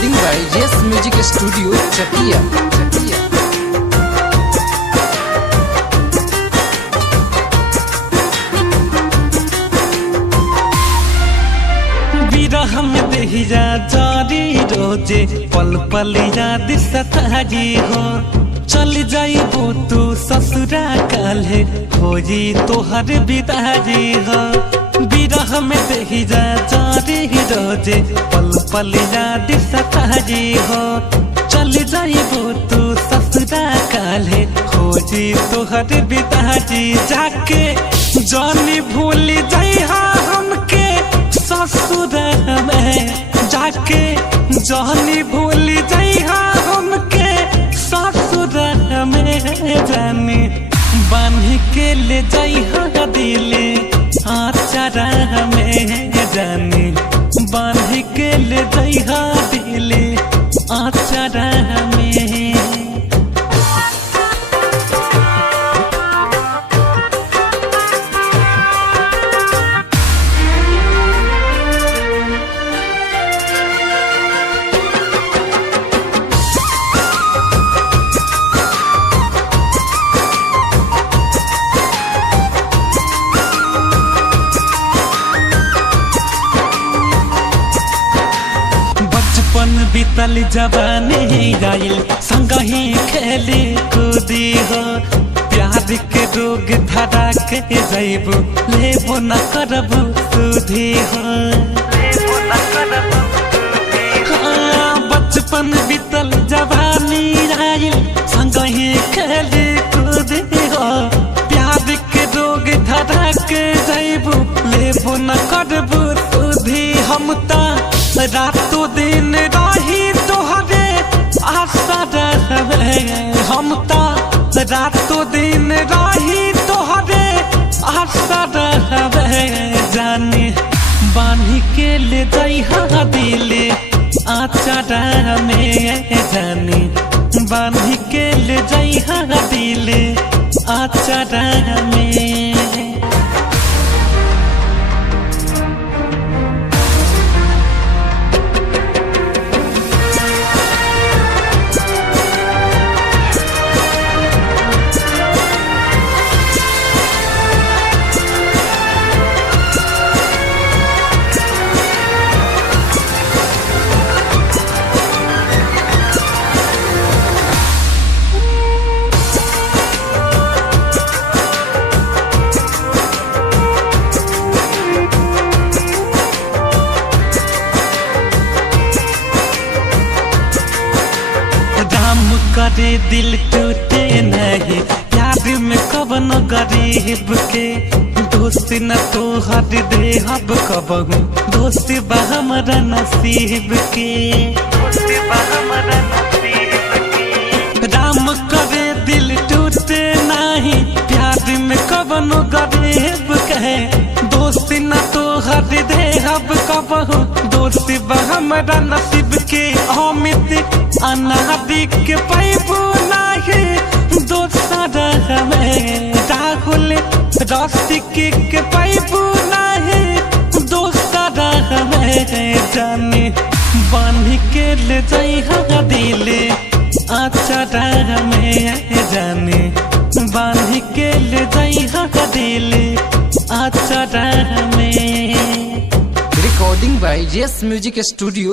Recording by जेस music studio चकिया। विरह में देहिया जारी रोजे पल पल याद सताजी हो। चल जाइबो तू ससुरा काल्हे होई तोहर विदाई हो। विरह में देहिया जारी रोजे पल पल याद सताजी हो। चल जाइबो तू ससुरा काल्हे होई तोहर विदाई। जाके जानी भूल जाइहा हमके ससुर में, जाके जानी भूल जाइहा हमके ससुर में। जानी बांध के ले जाइहा दिले आचारा में। जानी बांध के ले जाइहा दिले आचारा में। बचपन बीतल जवानी आइल संगही खेली कूदी हो। प्यार के रोग धरा के जैबू लेबो न करबू सुधी हो। बचपन बीतल जवानी आइल संगही खेली कूदी हो। प्यार के रोग धरा के जैबू लेबो न करबू सुधी। हम ता रातों दिन रही तोहरे आशा रहवे। हम ता रातों दिन रही तोहरे आशा रहवे। जाने बांधी के ले जाइहा दिले आचारा में। जाने बांधी के ले जाइहा दिले आचारा में। करे दिल टूटे नहीं याद में कवन गरीब के। दोस्त न तो हर दे हब कबहू दोस्त बा हमरा नसीब के। राम करे दिल टूटे नहीं प्यार में कवन गरीब के। दोस्त न तो हर दे हब कबहू दोस्त बा हमरा नसीब के। अमित अनादि के पैबू नाही दोसर में। राहुल रसिक के पैबू नाही दोसर में। जाने बांध के ले जाइहा दिले आचारा में। जाने बांध के ले जाइहा दिले आचारा में। रिकॉर्डिंग बाय जेस म्यूजिक स्टूडियो।